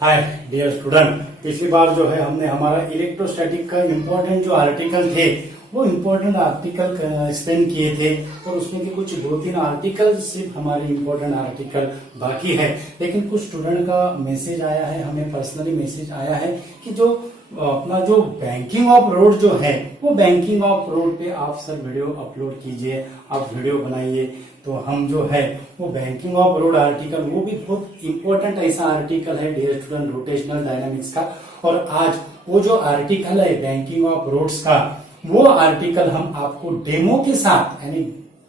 Hi dear student, पिछली बार जो है हमने हमारा इलेक्ट्रोस्टैटिक का इम्पोर्टेंट जो आर्टिकल थे वो इम्पोर्टेंट आर्टिकल एक्सप्लेन किए थे और उसमें के कुछ 2-3 आर्टिकल सिर्फ हमारे इम्पोर्टेंट आर्टिकल बाकी है। लेकिन कुछ स्टूडेंट का मैसेज आया है, हमें पर्सनली मैसेज आया है कि जो अपना जो बैंकिंग ऑफ रोड जो है वो बैंकिंग ऑफ रोड पे आप सर वीडियो अपलोड कीजिए, आप वीडियो बनाइए। तो हम जो है वो बैंकिंग ऑफ रोड आर्टिकल, वो भी बहुत इंपॉर्टेंट ऐसा आर्टिकल है डियर स्टूडेंट रोटेशनल डायनामिक्स का। और आज वो जो आर्टिकल है बैंकिंग ऑफ रोड्स का, वो आर्टिकल हम आपको डेमो के साथ, यानी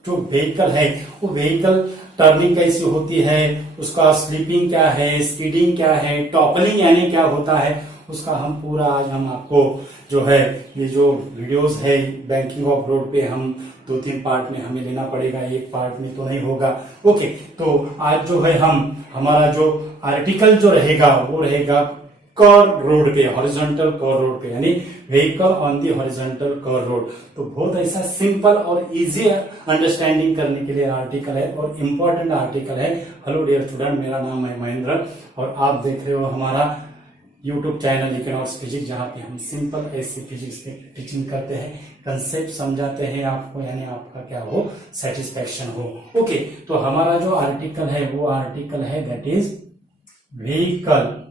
जो व्हीकल है वो व्हीकल टर्निंग कैसी होती है, उसका स्लीपिंग क्या है, स्पीडिंग क्या है, टॉपलिंग यानी क्या होता है, उसका हम पूरा आज हम आपको जो है ये जो वीडियोस है बैंकिंग ऑफ रोड पे हम 2-3 पार्ट में हमें लेना पड़ेगा, एक पार्ट में तो नहीं होगा। ओके, तो आज जो है हम हमारा जो आर्टिकल जो रहेगा वो रहेगा कर्व रोड पे, हॉरिजॉन्टल कर्व रोड पे, यानी vehicle on the horizontal curve road. तो बहुत ऐसा सिंपल और इजी अंडरस्टैंडिंग करने के लिए आर्टिकल है और इम्पोर्टेंट आर्टिकल है। हेलो डियर स्टूडेंट, मेरा नाम है महेंद्र और आप देख रहे हो हमारा यूट्यूब चैनल इकोनॉमिक्स फिजिक्स, जहाँ पे हम सिंपल ऐसी फिजिक्स की टीचिंग करते हैं, कंसेप्ट समझाते हैं आपको, यानी आपका क्या हो, सेटिस्फेक्शन हो। ओके, तो हमारा जो आर्टिकल है वो आर्टिकल है that is vehicle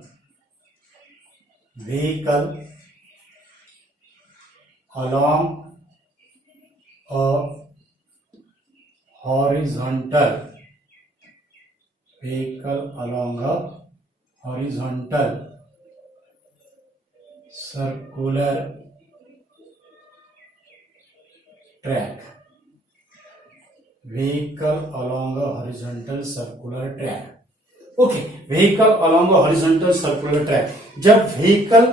along a horizontal circular track, vehicle along a horizontal circular track। Okay, vehicle along horizontal circular track, जब व्हीकल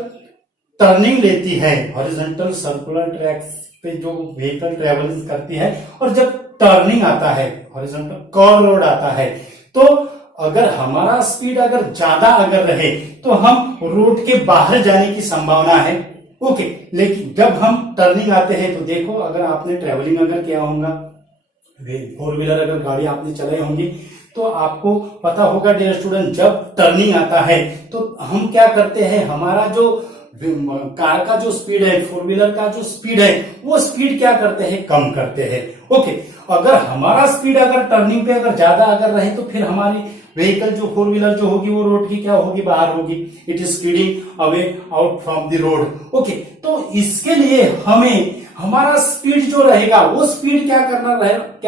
टर्निंग लेती है हॉरिजॉन्टल सर्कुलर ट्रैक पे जो व्हीकल ट्रेवल करती है, और जब टर्निंग आता है हॉरिजॉन्टल कर्व रोड आता है, तो अगर हमारा स्पीड अगर ज्यादा अगर रहे तो हम रोड के बाहर जाने की संभावना है। ओके, लेकिन जब हम टर्निंग आते हैं तो देखो, अगर आपने ट्रेवलिंग अगर किया होगा, 4 व्हीलर अगर गाड़ी आपने चलाई होंगी, तो आपको पता होगा डियर स्टूडेंट, जब टर्निंग आता है तो हम क्या करते हैं, हमारा जो कार का जो स्पीड है, 4 व्हीलर का जो स्पीड है, वो स्पीड क्या करते हैं, कम करते हैं। ओके, अगर हमारा स्पीड अगर टर्निंग पे अगर ज्यादा अगर रहे तो फिर हमारी व्हीकल जो 4 व्हीलर जो होगी वो रोड की क्या होगी, बाहर होगी, it is speeding away out from the road. Okay, तो इसके लिए हमें हमारा स्पीड जो रहेगा वो स्पीड क्या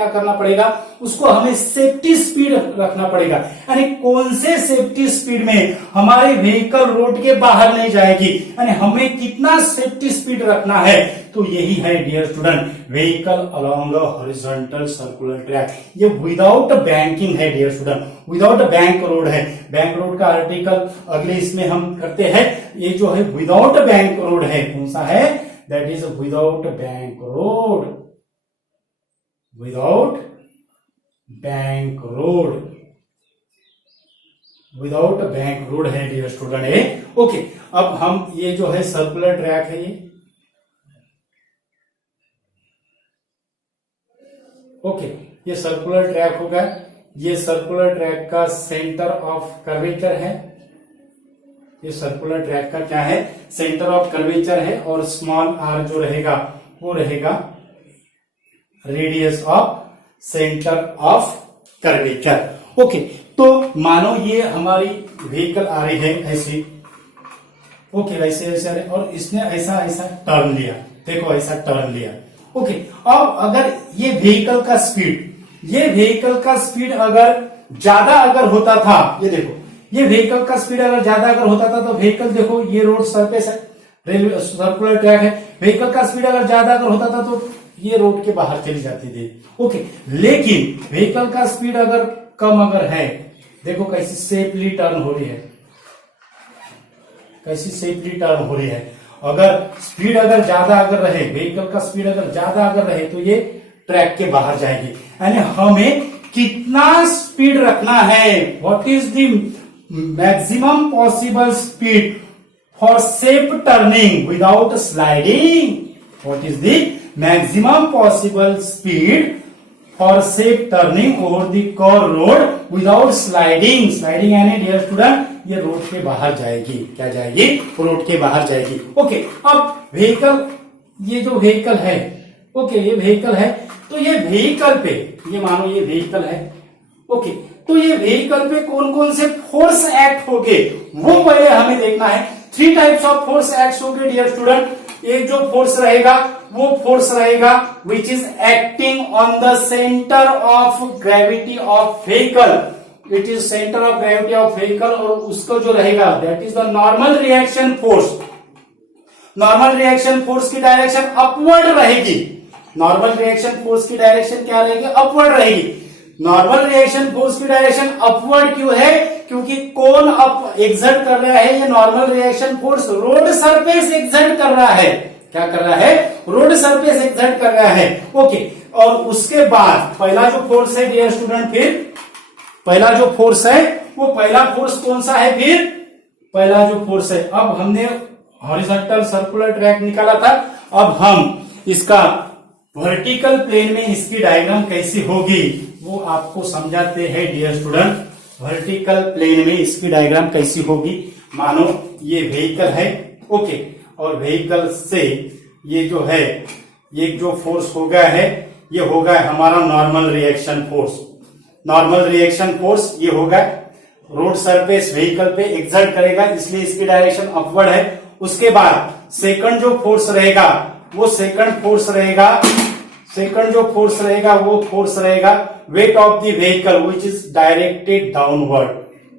करना पड़ेगा, उसको हमें सेफ्टी स्पीड रखना पड़ेगा। यानी कौन से सेफ्टी स्पीड में हमारी व्हीकल रोड के बाहर नहीं जाएगी, यानी हमें कितना सेफ्टी स्पीड रखना है, तो यही है dear student vehicle along horizontal circular track. ये विदाउट बैंकिंग है dear student, without bank road है। बैंक रोड का आर्टिकल अगले इसमें हम करते हैं। ये जो है विदाउट बैंक रोड है, कौन सा है, that is without bank road, without bank road है डियर स्टूडेंट है। ओके, अब हम ये जो है सर्कुलर ट्रैक है, ये ओके, ये सर्कुलर ट्रैक होगा। ये सर्कुलर ट्रैक का सेंटर ऑफ कर्वेचर है, ये सर्कुलर ट्रैक का क्या है, सेंटर ऑफ कर्वेचर है, और स्मॉल आर जो रहेगा वो रहेगा radius of centre of curvature. Okay, तो मानो ये हमारी व्हीकल आ रही है ऐसी, ओके, वैसे ऐसे आ रही, और इसने ऐसा ऐसा टर्न लिया, देखो ऐसा टर्न लिया। ओके, अब अगर ये व्हीकल का स्पीड अगर ज्यादा अगर होता था, ये देखो, ये व्हीकल का स्पीड अगर ज्यादा अगर होता था तो व्हीकल देखो, ये रोड सरफेस है, रेलवे सर्कुलर ट्रैक है, व्हीकल का स्पीड अगर ज्यादा अगर होता था तो ये रोड के बाहर चली जाती थी। ओके, लेकिन व्हीकल का स्पीड अगर कम अगर है, देखो कैसी सेफली टर्न हो रही है, कैसी सेफली टर्न हो रही है। अगर स्पीड अगर ज्यादा अगर रहे, व्हीकल का स्पीड अगर ज्यादा अगर रहे तो ये ट्रैक के बाहर जाएगी। यानी हमें कितना स्पीड रखना है, what is the maximum possible speed for safe turning without sliding, what is the maximum possible speed forcep turning over the curve road without sliding. Sliding यानी डियर स्टूडेंट ये रोड के बाहर जाएगी। क्या जाएगी? रोड के बाहर जाएगी। ओके, अब व्हीकल, ये जो व्हीकल है, ओके ये व्हीकल है, तो ये व्हीकल पे, ये मानो ये व्हीकल है, ओके, तो ये व्हीकल पे कौन कौन से फोर्स एक्ट होंगे वो पहले हमें देखना है। 3 टाइप्स ऑफ फोर्स एक्ट होंगे डियर स्टूडेंट। एक जो फोर्स रहेगा वो फोर्स रहेगा which is acting on the centre of gravity of vehicle. It is centre of gravity of vehicle, और उसको जो रहेगा that is the normal reaction force. Normal reaction force की डायरेक्शन अपवर्ड रहेगी। नॉर्मल रिएक्शन फोर्स की direction क्या रहेगी? Upward रहेगी। नॉर्मल रिएक्शन फोर्स की डायरेक्शन अपवर्ड क्यों है? क्योंकि कौन अप एक्सर्ट कर रहा है? ये normal reaction force road surface exert कर रहा है। क्या कर रहा है? रोड सरफेस एक्सर्ट कर रहा है। ओके, और उसके बाद पहला जो फोर्स है डियर स्टूडेंट, फिर पहला जो फोर्स है वो पहला फोर्स कौन सा है? फिर पहला जो फोर्स है, अब हमने हॉरिजॉन्टल सर्कुलर ट्रैक निकाला था, अब हम इसका वर्टिकल प्लेन में इसकी डायग्राम कैसी होगी वो आपको समझाते हैं डियर स्टूडेंट। वर्टिकल प्लेन में इसकी डायग्राम कैसी होगी? मानो ये व्हीकल है, ओके, और व्हीकल से ये जो है, ये जो फोर्स हो गया है ये होगा हमारा normal reaction force. Normal reaction force ये होगा रोड सरफेस व्हीकल पे एक्सर्ट करेगा, इसलिए इसकी डायरेक्शन अपवर्ड है। उसके बाद सेकंड जो फोर्स रहेगा वो सेकंड फोर्स रहेगा, सेकंड जो फोर्स रहेगा वो फोर्स रहेगा wait of the vehicle which is directed downward,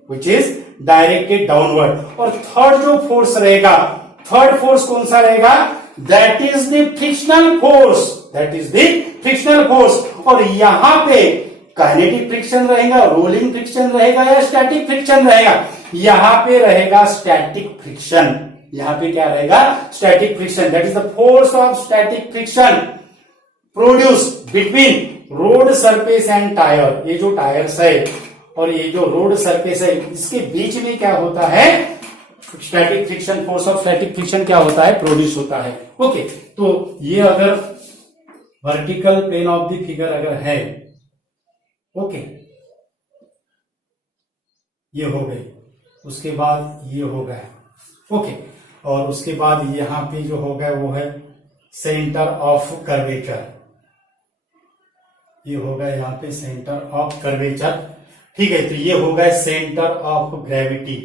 which is directed downward. और थर्ड जो फोर्स रहेगा, थर्ड फोर्स कौन सा रहेगा? That is the frictional force, that is the frictional force. और यहां पे काइनेटिक फ्रिक्शन रहेगा, रोलिंग फ्रिक्शन रहेगा या स्टैटिक फ्रिक्शन रहेगा? यहां पे रहेगा स्टैटिक फ्रिक्शन। यहां पे क्या रहेगा? Static friction. That is the force of static friction produce between road surface and tyre. ये जो टायर्स है और ये जो रोड सरफेस है इसके बीच में क्या होता है? Static friction, force of static friction क्या होता है? प्रोड्यूस होता है। ओके, तो ये अगर vertical plane of the figure अगर है, ओके, ये हो गई, उसके बाद ये हो गया, ओके, और उसके बाद यहां पे जो हो गया वो है सेंटर ऑफ कर्वेचर। ये हो गया यहाँ पे सेंटर ऑफ कर्वेचर, ठीक है। तो ये हो गया centre of gravity.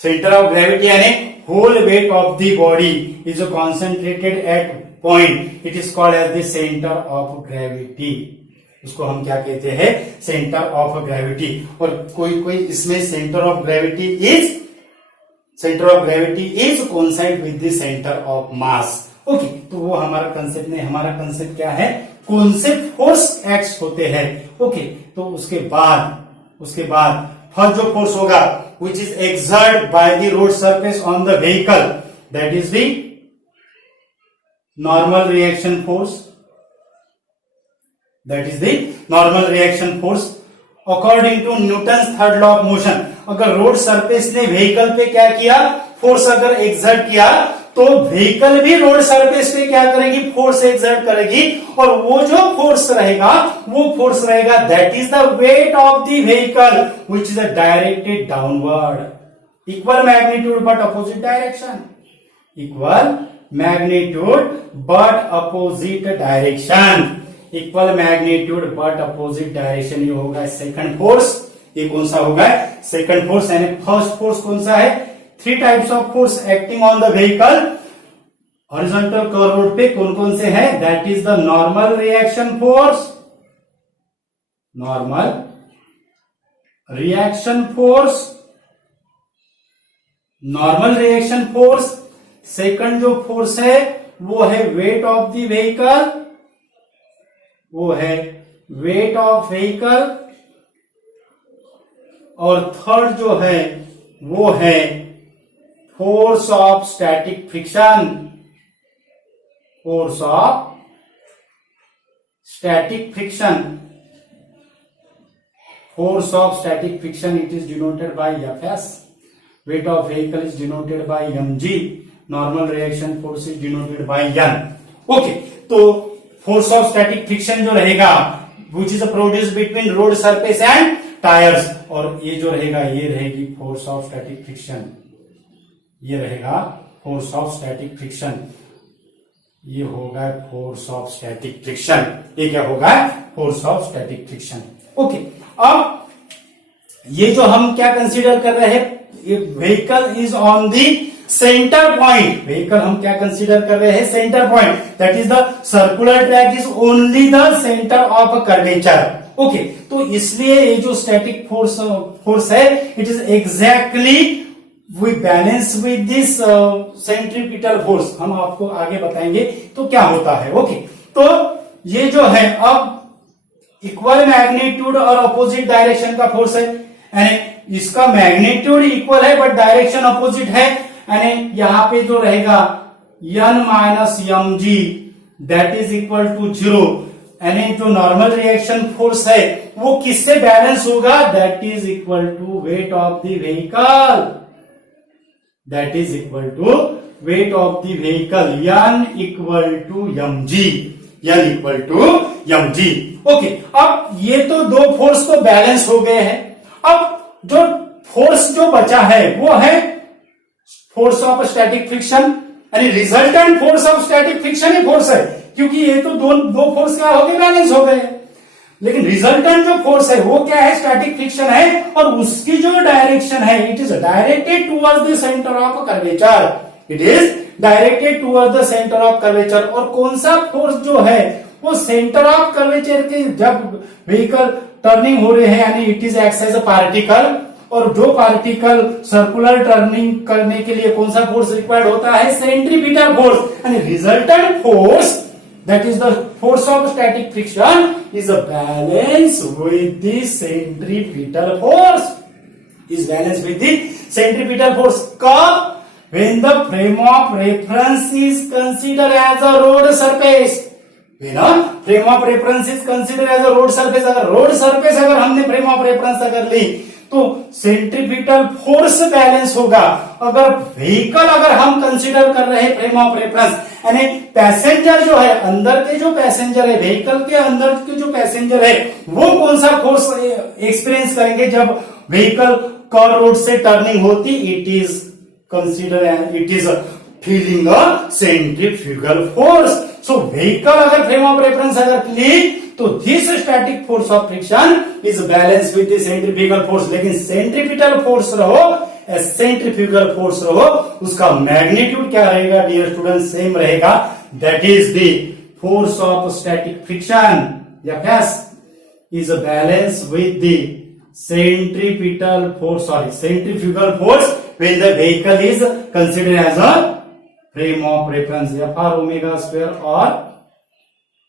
Centre of gravity यानी whole weight of the body is concentrated at point, it is called as the centre of gravity. उसको हम क्या कहते हैं? Centre of gravity. और कोई कोई इसमें centre of gravity is coincide with the centre of mass. Okay, तो वो हमारा कंसेप्ट नहीं, हमारा कंसेप्ट क्या है? कॉन्सेप्ट फोर्स एक्ट्स होते हैं। ओके, तो उसके बाद फर्स्ट जो फोर्स होगा which is exert by the road surface on the vehicle, that is the normal reaction force. That is the normal reaction force according to Newton's third law of motion. अगर road surface ने vehicle पे क्या किया? Force अगर exert किया तो vehicle भी road surface पे क्या करेगी? फोर्स एक्सर्ट करेगी। और वो जो फोर्स रहेगा वो फोर्स रहेगा that is the wait of the vehicle which is directed downward. Equal magnitude but opposite direction, equal magnitude but opposite direction, equal magnitude but opposite direction. ये होगा सेकंड फोर्स। ये कौन सा होगा? Second force. यानी first force कौन सा है? 3 types of force acting on the vehicle horizontal curve road पे कौन कौन से हैं? That is the normal reaction force, normal reaction force, normal reaction force. Second जो फोर्स है वो है वेट ऑफ द व्हीकल, वो है वेट ऑफ व्हीकल। और थर्ड जो है वो है force of static friction, force of static friction, force of static friction. It is denoted by FS, weight of vehicle is denoted by MG, normal reaction force is denoted by N. Okay, तो force of static friction जो रहेगा which is produce between road surface and tyres. और ये जो रहेगा ये रहेगी force of static friction, ये रहेगा फोर्स ऑफ स्टैटिक फ्रिक्शन, ये होगा फोर्स ऑफ स्टैटिक फ्रिक्शन, ये क्या होगा force of static friction. Okay, अब ये जो हम क्या कंसीडर कर रहे हैं, vehicle is on the centre point, vehicle हम क्या कंसीडर कर रहे हैं centre point, that is the circular track is only the centre of curvature. Okay, तो इसलिए ये जो स्टैटिक फोर्स है it is exactly we balance with this centripetal force. हम आपको आगे बताएंगे तो क्या होता है। ओके, तो ये जो है अब इक्वल मैग्नीट्यूड और अपोजिट डायरेक्शन का फोर्स है, यानी इसका मैग्नीट्यूड इक्वल है बट डायरेक्शन अपोजिट है, यानी यहां पे जो रहेगा n minus M G that is equal to 0, यानी जो नॉर्मल रिएक्शन फोर्स है वो किससे बैलेंस होगा, that is equal to weight of the vehicle, that is equal to weight of the vehicle, n equal to M G, n equal to M G. Okay, अब ये तो दो force तो balance हो गए हैं। अब जो फोर्स जो बचा है वो है फोर्स ऑफ स्टैटिक फ्रिक्शन, यानी resultant force of static friction he force है, क्योंकि ये तो दो फोर्स क्या हो गए, बैलेंस हो गए। लेकिन रिजल्टेंट जो फोर्स है वो क्या है, स्टैटिक फ्रिक्शन है, और उसकी जो डायरेक्शन है it is directed towards the centre of curvature, it is directed towards the centre of curvature. और कौन सा फोर्स जो है वो सेंटर ऑफ कर्वेचर के जब व्हीकल टर्निंग हो रहे हैं, यानी it is acts as a particle, और जो पार्टिकल सर्कुलर टर्निंग करने के लिए कौन सा फोर्स रिक्वायर्ड होता है, सेंट्रीपिटल फोर्स, यानी resultant force that is the force of static friction is a balance with the centripetal force, is balance with the centripetal force. कब, when the frame of reference is considered as a road surface, when a frame of reference is considered as a road surface, अगर road surface अगर हमने frame of reference अगर ली तो centripetal force balance होगा। अगर vehicle अगर हम consider कर रहे हैं फ्रेम ऑफ रेफरेंस, यानी पैसेंजर जो है, अंदर के जो पैसेंजर है, व्हीकल के अंदर के जो पैसेंजर है वो कौन सा फोर्स एक्सपीरियंस करेंगे जब व्हीकल कर्व रोड से टर्निंग होती, it is consider it is feeling a centrifugal force. So vehicle अगर फ्रेम ऑफ रेफरेंस अगर ली तो this static force of friction is balance with the centrifugal force. लेकिन centripetal force रहो, centrifugal force रहो, उसका magnitude क्या रहेगा डियर स्टूडेंट, सेम रहेगा, that is the force of static friction, F is balance with the centripetal force, centrifugal force when the vehicle is considered as a frame of reference, Fr omega square or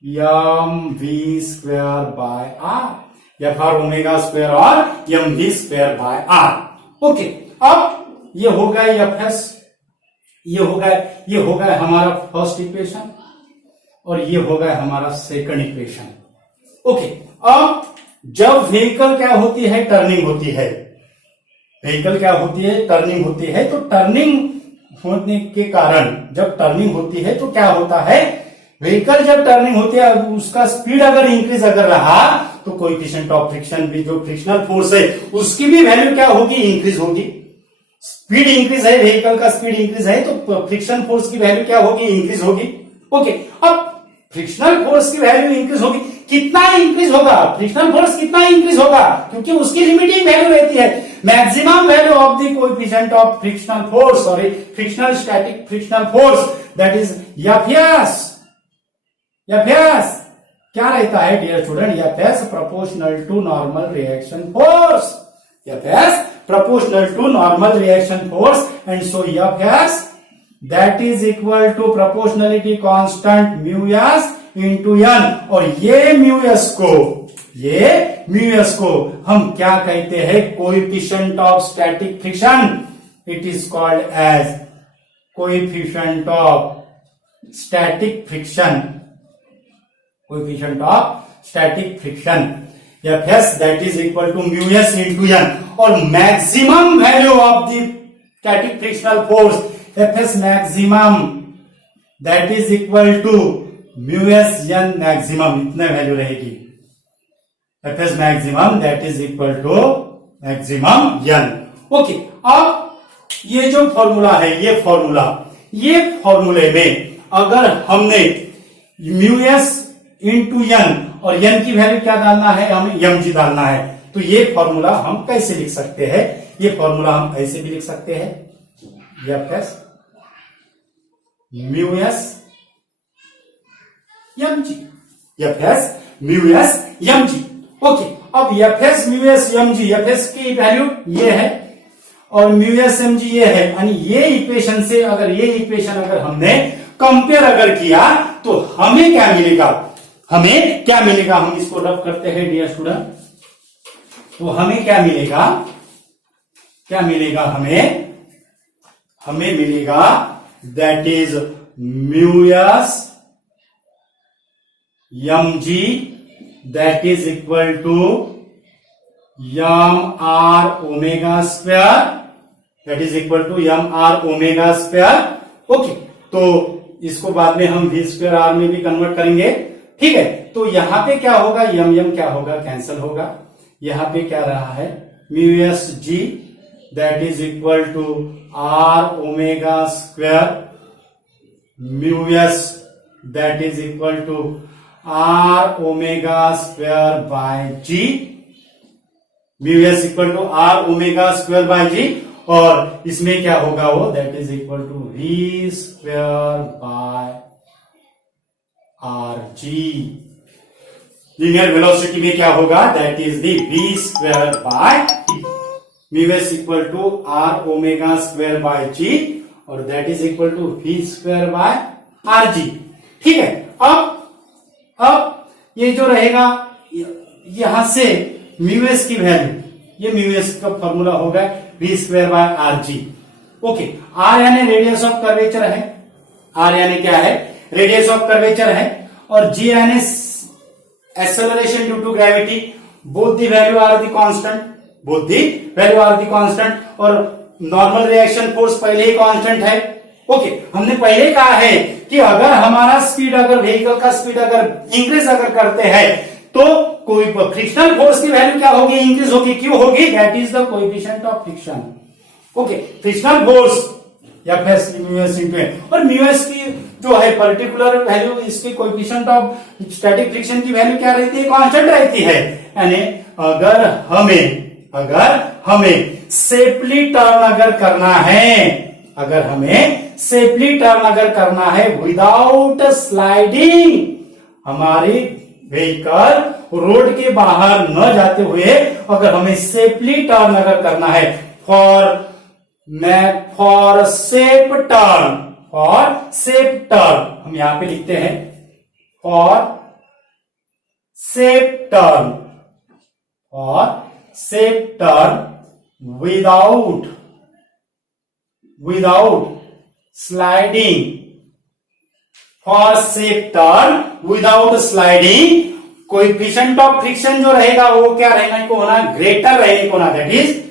mv square by r, Fr omega square or mv square by r। Okay, अब ये हो गया Fs, ये हो गया हमारा first equation, और ये हो गया हमारा सेकंड इक्वेशन। ओके, अब जब व्हीकल क्या होती है, टर्निंग होती है, व्हीकल क्या होती है, टर्निंग होती है, तो टर्निंग होने के कारण जब टर्निंग होती है तो क्या होता है, व्हीकल जब टर्निंग होती है उसका स्पीड अगर इंक्रीज अगर रहा तो कोएफिशिएंट ऑफ फ्रिक्शन भी, जो फ्रिक्शनल फोर्स है उसकी भी वैल्यू क्या होगी, इंक्रीज होगी। स्पीड इंक्रीज है, व्हीकल का स्पीड इंक्रीज है तो फ्रिक्शन फोर्स की वैल्यू क्या होगी, इंक्रीज होगी। ओके, अब फ्रिक्शनल फोर्स की वैल्यू इंक्रीज होगी, कितना इंक्रीज होगा, फ्रिक्शनल फोर्स कितना इंक्रीज होगा, क्योंकि उसकी लिमिटिंग वैल्यू रहती है, maximum value of the coefficient of frictional force, sorry frictional static frictional force, that is FS. FS क्या रहता है dear student, FS proportional to normal reaction force, FS proportional to normal reaction force, and so FS that is equal to proportionality constant mu s into n। और ये mu s को हम क्या कहते हैं, coefficient of static friction, it is called as coefficient of static friction, coefficient of static friction Fs that is equal to mu s into n। और maximum value of the static frictional force Fs maximum that is equal to mu s n maximum, इतने value रहेगी। F S maximum that is equal to maximum N. Okay, अब ये जो formula है, ये फॉर्मूले में अगर हमने म्यू एस इंटू एन और एन की वैल्यू क्या डालना है, हमें एम जी डालना है, तो ये फॉर्मूला हम कैसे लिख सकते हैं? ये फॉर्मूला हम ऐसे भी लिख सकते हैं, F S mu S M G, F S mu S M G. Okay, अब F S mu S M G, F S की वैल्यू ये है और म्यू एस एम जी ये है, यानी ये इक्वेशन से अगर ये इक्वेशन अगर हमने कंपेयर अगर किया तो हमें क्या मिलेगा? हमें क्या मिलेगा? हम इसको रब करते हैं डियर स्टूडेंट, तो हमें क्या मिलेगा? क्या मिलेगा हमें मिलेगा that is mu S M G that is equal to M R omega square, that is equal to M R omega square. Okay, तो इसको बाद में हम वी स्क्वायर आर में भी कन्वर्ट करेंगे, ठीक है। तो यहां पे क्या होगा, एम क्या होगा, कैंसिल होगा। यहां पे क्या रहा है, mu S G that is equal to R omega square, mu S that is equal to R omega square by G, mu S equal to R omega square by G, और इसमें क्या होगा वो that is equal to V square by R G. Linear velocity में क्या होगा, that is the V square by mu S equal to R omega square by G, और that is equal to V square by R G, ठीक है। अब ये जो रहेगा यहां से म्यू एस की वैल्यू, ये म्यू एस का फॉर्मूला होगा V square by R G. Okay, R यानी रेडियस ऑफ कर्वेचर है, आर यानी क्या है, रेडियस ऑफ कर्वेचर है, और जी यानी acceleration due to gravity. Both the value are the constant, both the value are the constant, और normal reaction force पहले ही कांस्टेंट है। ओके, हमने पहले कहा है कि अगर हमारा स्पीड, अगर व्हीकल का स्पीड अगर इंक्रीज अगर करते हैं तो कोई फ्रिक्शनल फोर्स की वैल्यू क्या होगी, इंक्रीज होगी। क्यों होगी, that is the coefficient of friction. Okay, frictional force F S mu S into N, और म्यू एस की जो है पर्टिकुलर वैल्यू, इसके कोएफिशिएंट ऑफ स्टैटिक फ्रिक्शन की वैल्यू क्या रहती है, कांस्टेंट रहती है। यानी अगर हमें सेफली टर्न अगर करना है, अगर हमें सेफली टर्न अगर करना है विदाउट स्लाइडिंग, हमारी व्हीकल रोड के बाहर न जाते हुए अगर हमें सेफली टर्न अगर करना है, फॉर सेफ टर्न हम यहां पे लिखते हैं for safe turn without sliding, for safe turn without sliding, coefficient of friction जो रहेगा वो क्या रहने को होना, ग्रेटर रहने को होना, that is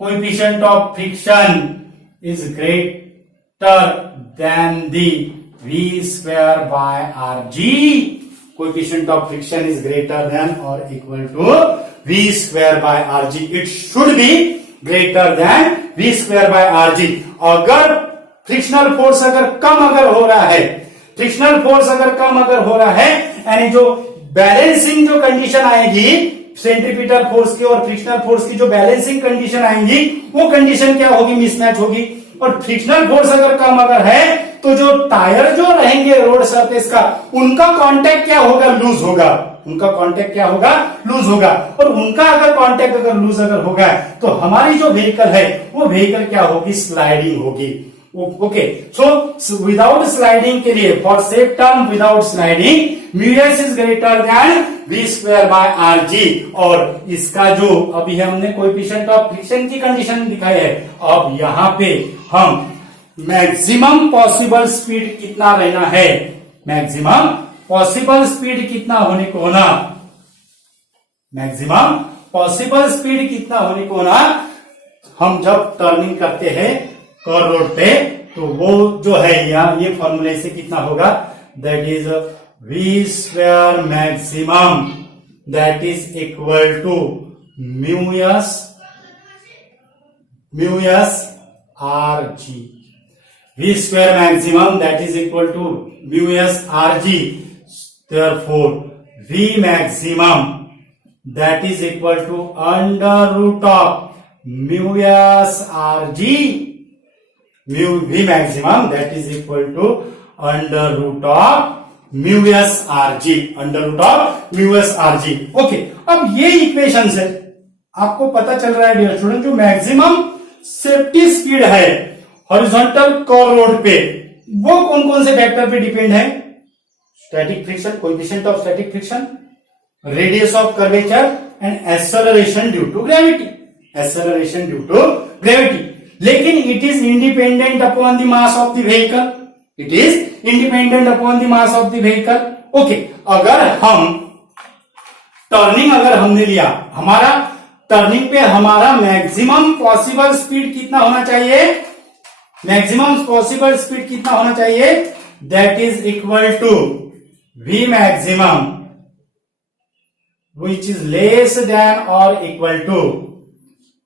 coefficient of friction is greater than the V square by R G. Coefficient of friction is greater than और equal to V square by R G. It should be greater than V square by R G. अगर frictional force अगर कम अगर हो रहा है, frictional force अगर कम अगर हो रहा है, यानी जो बैलेंसिंग जो कंडीशन आएगी सेंट्रीपिटल फोर्स की और फ्रिक्शनल फोर्स की जो बैलेंसिंग कंडीशन आएंगी, वो कंडीशन क्या होगी, मिसमैच होगी। और फ्रिक्शनल फोर्स अगर कम अगर है तो जो टायर जो रहेंगे रोड सरफेस का, उनका कांटेक्ट क्या होगा, लूज होगा, उनका कांटेक्ट क्या होगा, लूज होगा। और उनका अगर कांटेक्ट अगर लूज अगर होगा तो हमारी जो व्हीकल है वो व्हीकल क्या होगी, स्लाइडिंग होगी। ओके, सो विदाउट स्लाइडिंग के लिए, for safe turn without sliding, mu S is greater than V square by R G. और इसका जो अभी हमने कोएफिशिएंट ऑफ फ्रिक्शन की कंडीशन दिखाई है, अब यहां पे हम मैक्सिमम पॉसिबल स्पीड कितना रहना है, मैक्सिमम पॉसिबल स्पीड कितना होने को होना, मैक्सिमम पॉसिबल स्पीड कितना होने को होना, हम जब टर्निंग करते हैं कर रोड पे, तो वो जो है यहाँ ये फॉर्मूले से कितना होगा, that is V square maximum that is equal to mu s rg. V square maximum that is equal to mu s rg. Therefore V maximum that is equal to under root of mu s rg. V maximum that is equal to under root of mu s rg, under root of mu s rg. Okay, अब ये equation से आपको पता चल रहा है dear student, जो maximum safety speed है हॉरिजॉन्टल कोर रोड पे, वो कौन कौन से फैक्टर पे डिपेंड है? Static friction, coefficient of static friction, radius of curvature and acceleration due to gravity. Acceleration due to gravity. लेकिन it is independent upon the mass of the vehicle. It is independent upon the mass of the vehicle. Okay, अगर हम turning अगर हमने लिया, हमारा turning पे हमारा maximum possible speed कितना होना चाहिए? मैक्सिमम पॉसिबल स्पीड कितना होना चाहिए? That is equal to V maximum which is less than or equal to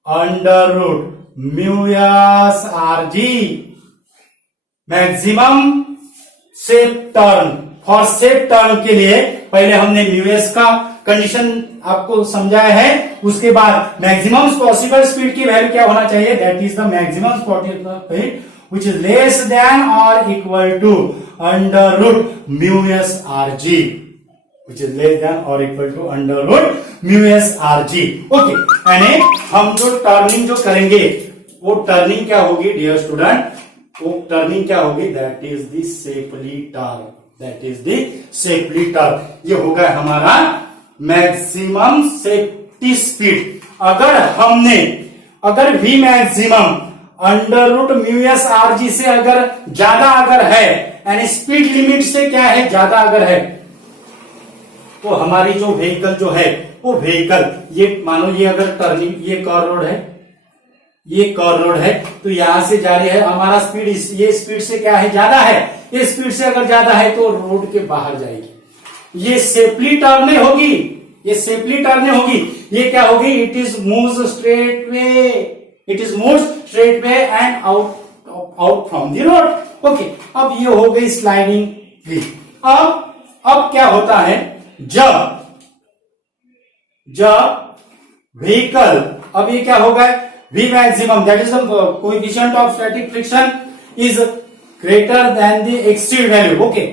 under root mu s rg. Maximum safe turn, for safe turn के लिए पहले हमने mu s का कंडीशन आपको समझाया है. उसके बाद मैक्सिमम पॉसिबल स्पीड की वैल्यू क्या होना चाहिए? That is the maximum possible speed which is less than or equal to under root mu s rg, which is less than or equal to under root mu s rg. Okay, यानी हम जो turning जो करेंगे वो turning क्या होगी dear student? वो turning क्या होगी? That is the safely turn. That is the safely turn. ये होगा हमारा मैक्सिमम सेफ्टी स्पीड. अगर V maximum under root mu S R G से अगर ज्यादा अगर है, यानी स्पीड लिमिट से क्या है? ज्यादा अगर है, तो हमारी जो व्हीकल जो है वो व्हीकल, ये मानो ये अगर टर्निंग, ये कर्व रोड है, ये कर्व रोड है, तो यहां से जा रही है हमारा स्पीड, ये स्पीड से क्या है? ज्यादा है. ये स्पीड से अगर ज्यादा है तो रोड के बाहर जाएगी. ये सेफली टर्न नहीं होगी, ये सेफली टर्न नहीं होगी. ये क्या होगी? It is moves straight way. It is moves straight way and out from the road. Okay, अब ये हो गई स्लाइडिंग व्हील. अब क्या होता है? जब व्हीकल, अब ये क्या होगा? V maximum that is the coefficient of static friction is greater than the exceed value. Okay,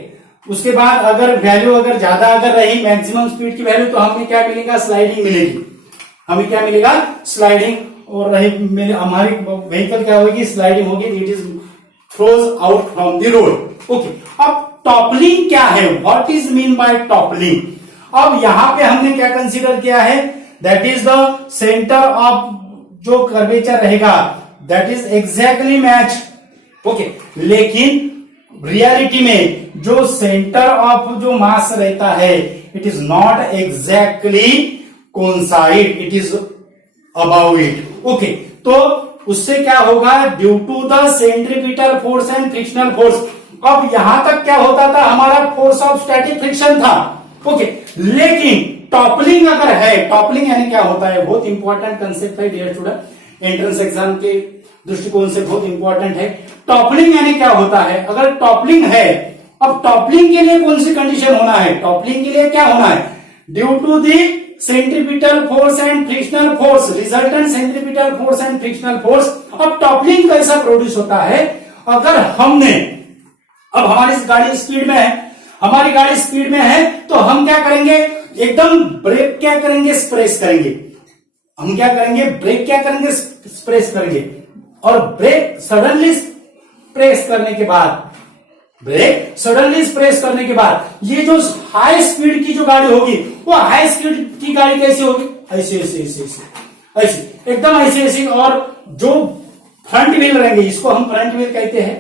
उसके बाद अगर वैल्यू अगर ज्यादा अगर रही मैक्सिमम स्पीड की वैल्यू, तो हमें क्या मिलेगा? स्लाइडिंग मिलेगी. हमें क्या मिलेगा? स्लाइडिंग. और रही हमारी व्हीकल क्या होगी? स्लाइडिंग होगी. It is throws out from the road. Okay, अब टॉपलिंग क्या है? What is mean by toppling? अब यहां पे हमने क्या कंसीडर किया है? That is the centre of जो कर्वेचर रहेगा, that is exactly match. Okay, लेकिन रियलिटी में जो सेंटर ऑफ जो मास रहता है, it is not exactly coincide, it is about it. Okay, तो उससे क्या होगा? Due to the centripetal force and frictional force. अब यहां तक क्या होता था? हमारा फोर्स ऑफ स्टैटिक फ्रिक्शन था. ओके, लेकिन टॉपलिंग अगर है, टॉपलिंग यानी क्या होता है? बहुत इंपॉर्टेंट कंसेप्ट है डियर स्टूडेंट, एंट्रेंस एग्जाम के दृष्टिकोण से बहुत इंपॉर्टेंट है. टॉपलिंग यानी क्या होता है? अगर टॉपलिंग है, अब टॉपलिंग के लिए कौन सी कंडीशन होना है? टॉपलिंग के लिए क्या होना है? Due to the centripetal force and frictional force, resultant centripetal force and frictional force. अब टॉपलिंग कैसा प्रोड्यूस होता है? अगर हमने, अब हमारी गाड़ी स्पीड में है, हमारी गाड़ी स्पीड में है, तो हम क्या करेंगे? एकदम ब्रेक क्या करेंगे? स्प्रेस करेंगे. हम क्या करेंगे? ब्रेक क्या करेंगे? स्प्रेस करेंगे. और ब्रेक सडनली प्रेस करने के बाद, ब्रेक सडनली प्रेस करने के बाद, ये जो हाई स्पीड की जो गाड़ी होगी, वो हाई स्पीड की गाड़ी कैसी होगी? ऐसे ऐसे ऐसे ऐसे ऐसे, एकदम ऐसे ऐसे. और जो फ्रंट व्हील रहेंगे, इसको हम फ्रंट व्हील कहते हैं.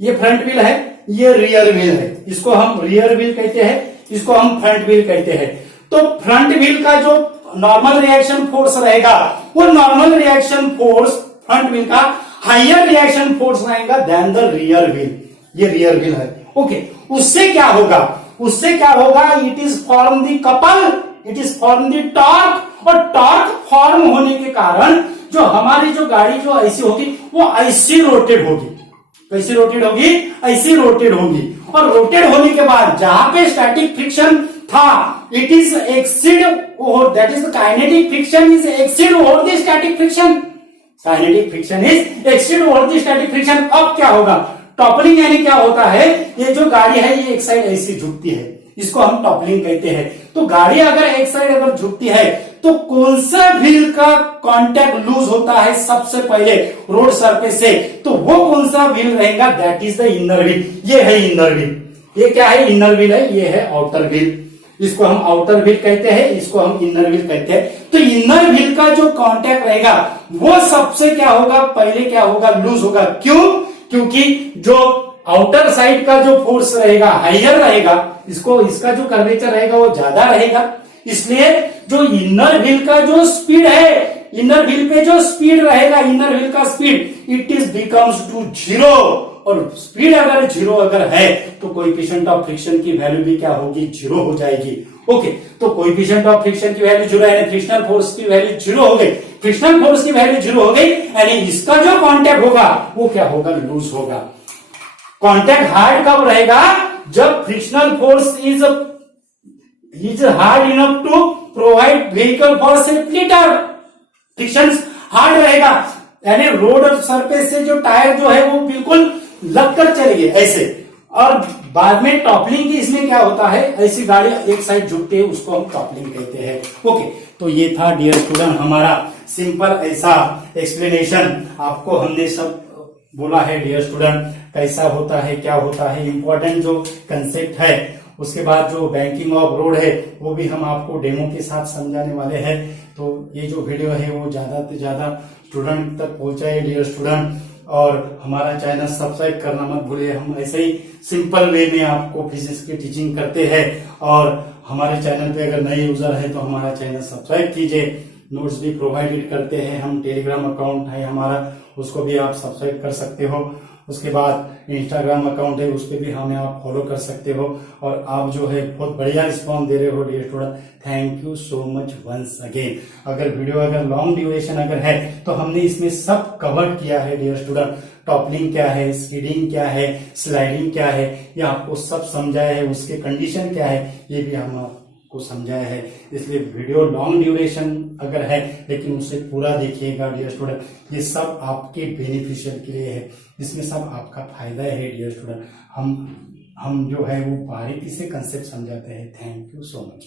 ये फ्रंट व्हील है, ये रियर व्हील है, इसको हम रियर व्हील कहते हैं, इसको हम फ्रंट व्हील कहते हैं. तो फ्रंट व्हील का जो नॉर्मल रिएक्शन फोर्स रहेगा, वो normal reaction force front wheel का हायर रिएक्शन फोर्स रहेगा देन द रियर व्हील. ये रियर व्हील है. ओके, उससे क्या होगा? उससे क्या होगा? It is form the couple it is form the torque, और टॉर्क फॉर्म होने के कारण जो हमारी जो गाड़ी जो ऐसी होगी वो ऐसी रोटेट होगी। कैसी रोटेट होगी? ऐसी रोटेट होगी। और रोटेट होने के बाद जहां पे स्टैटिक फ्रिक्शन था, it is exceed, that is the kinetic friction is exceed over the static friction. Kinetic friction is exceed over the static friction. अब क्या होगा? टॉपलिंग यानी क्या होता है? ये जो गाड़ी है ये एक साइड ऐसी झुकती है, इसको हम टॉपलिंग कहते हैं। तो गाड़ी अगर एक साइड अगर झुकती है तो कौन सा व्हील का कांटेक्ट लूज होता है सबसे पहले रोड सरफेस से? तो वो कौन सा व्हील रहेगा? That is the inner wheel. ये है इनर व्हील। ये क्या है? इनर व्हील है। ये है आउटर व्हील। इसको हम आउटर व्हील कहते हैं, इसको हम इनर व्हील कहते हैं। तो इनर व्हील का जो कांटेक्ट रहेगा वो सबसे क्या होगा? पहले क्या होगा? लूज होगा। क्यों? क्योंकि जो आउटर साइड का जो फोर्स रहेगा हाइयर रहेगा, इसको इसका जो कर्वेचर रहेगा वो ज्यादा रहेगा। इसलिए जो इनर व्हील का जो स्पीड है, इनर व्हील पे जो स्पीड रहेगा, इनर व्हील का speed it is becomes to zero. और स्पीड अगर जीरो अगर है तो कोएफिशिएंट ऑफ फ्रिक्शन की वैल्यू भी क्या होगी? जीरो हो जाएगी। ओके, तो कोएफिशिएंट ऑफ फ्रिक्शन की वैल्यू जीरो यानी फ्रिक्शनल फोर्स की वैल्यू जीरो हो गई। फ्रिक्शनल फोर्स की वैल्यू जीरो हो गई यानी इसका जो कांटेक्ट होगा वो क्या होगा? लूज होगा। कांटेक्ट हार्ड कब रहेगा? जब frictional force is hard enough to provide vehicle for safety turn. Friction hard रहेगा यानी रोड सरफेस से जो टायर जो है वो बिल्कुल लगकर चलेगी ऐसे। और बाद में टॉपलिंग की इसमें क्या होता है? ऐसी गाड़ी एक साइड झुकती है, उसको हम टॉपलिंग कहते हैं। ओके, तो ये था डियर स्टूडेंट हमारा सिंपल ऐसा एक्सप्लेनेशन। आपको हमने सब बोला है डियर स्टूडेंट, कैसा होता है, क्या होता है, इंपॉर्टेंट जो कंसेप्ट है। उसके बाद जो बैंकिंग ऑफ रोड है वो भी हम आपको डेमो के साथ समझाने वाले हैं। तो ये जो वीडियो है वो ज्यादा से ज्यादा स्टूडेंट तक पहुंचाए डियर स्टूडेंट। और हमारा चैनल सब्सक्राइब करना मत भूलिए। हम ऐसे ही सिंपल वे में आपको फिजिक्स की टीचिंग करते हैं। और हमारे चैनल पे अगर नए यूजर है तो हमारा चैनल सब्सक्राइब कीजिए। नोट्स भी प्रोवाइडेड करते हैं हम। टेलीग्राम अकाउंट है हमारा, उसको भी आप सब्सक्राइब कर सकते हो। उसके बाद इंस्टाग्राम अकाउंट है, उस पर भी हमें आप फॉलो कर सकते हो। और आप जो है बहुत बढ़िया रिस्पॉन्स दे रहे हो dear student, thank you so much once again. अगर वीडियो अगर लॉन्ग ड्यूरेशन अगर है तो हमने इसमें सब कवर किया है डियर स्टूडेंट। टॉपलिंग क्या है, स्किडिंग क्या है, स्लाइडिंग क्या है, ये आपको सब समझाया है। उसके कंडीशन क्या है ये भी हम आपको समझाया है। इसलिए वीडियो लॉन्ग ड्यूरेशन अगर है लेकिन उसे पूरा देखिएगा डियर स्टूडेंट। ये सब आपके बेनिफिशियल के लिए है, इसमें सब आपका फायदा है डियर स्टूडेंट। हम जो है वो बारीकी से कंसेप्ट समझाते हैं। Thank you so much.